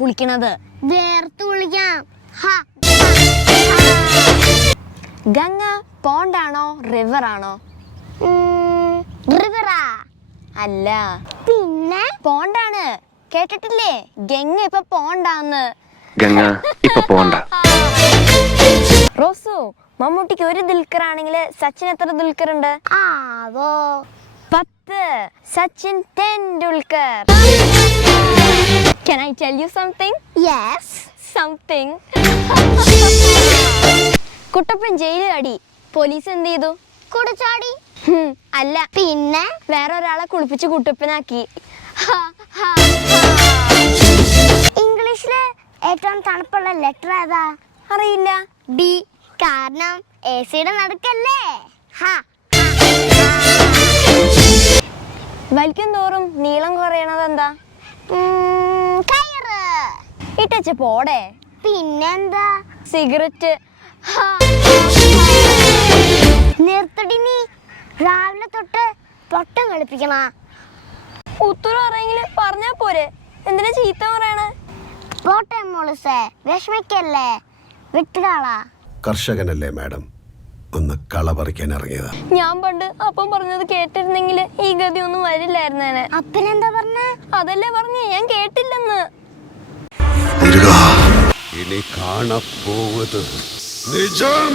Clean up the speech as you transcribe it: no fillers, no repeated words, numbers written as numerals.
കുളിക്കണത്? വേർത്ത് കുളിക്കാം. ഗംഗ പോണ്ടാണോ റിവർ ആണോ? റിവറാ? അല്ല, പിന്നെ പോണ്ടാണ്. കേട്ടിട്ടില്ലേ ഗംഗ ഇപ്പൊ പോണ്ടാന്ന്? ഗംഗ ഇപ്പൊ പോണ്ട. റോസു, മമ്മൂട്ടിക്ക് ഒരു ദുൽഖർ ആണെങ്കിൽ സച്ചിൻ എത്ര ദുൽഖർ ഉണ്ട്? ആവോ 10. Sachin Tendulkar. Can I tell you something? Yes. Something. Kuttappan ജയിലിൽ അടി, പോലീസ് എന്ത് ചെയ്തു? കുടിച്ചാടി? അല്ല, പിന്നെ വേറെ ഒരാളെ കുളിപ്പിച്ച് കുട്ടപ്പനാക്കി. ഇംഗ്ലീഷില് ഏറ്റവും തണുപ്പുള്ള ലെറ്റർ ഏതാ? അറിയില്ല. ബി. കാരണം എസിയുടെ നടുക്കല്ലേ. വലിക്കും തോറും നീളം കുറയണത് എന്താ? കയറ്. ഇട്ടച്ച പോടെ. പിന്നെന്താ? സിഗരറ്റ്. നിർത്തടി നീ. രാവിലെ തൊട്ട് പൊട്ടം കളിപ്പിക്കണ. ഉത്തരം അറിയെങ്കിലും പറഞ്ഞാ പോരെ, എന്തിനാ ചീത്ത പറയണേ? പോട്ടെ മോളിസേ, വിഷമിക്കല്ലേ, വിട്ടുകാളാ. കർഷകനല്ലേ മാഡം, ഒന്ന് കള പറിക്കാൻ ഇറങ്ങിയതാ. ഞാൻ പണ്ട് അപ്പം പറഞ്ഞത് കേട്ടിരുന്നെങ്കിൽ ഈ ഗതി ഒന്നും വരില്ലായിരുന്നേനെ. അപ്പനെന്താ പറഞ്ഞ? അതല്ലേ പറഞ്ഞേ, ഞാൻ കേട്ടില്ലെന്ന്. ഇനി കാണപ്പോവത് നിജം.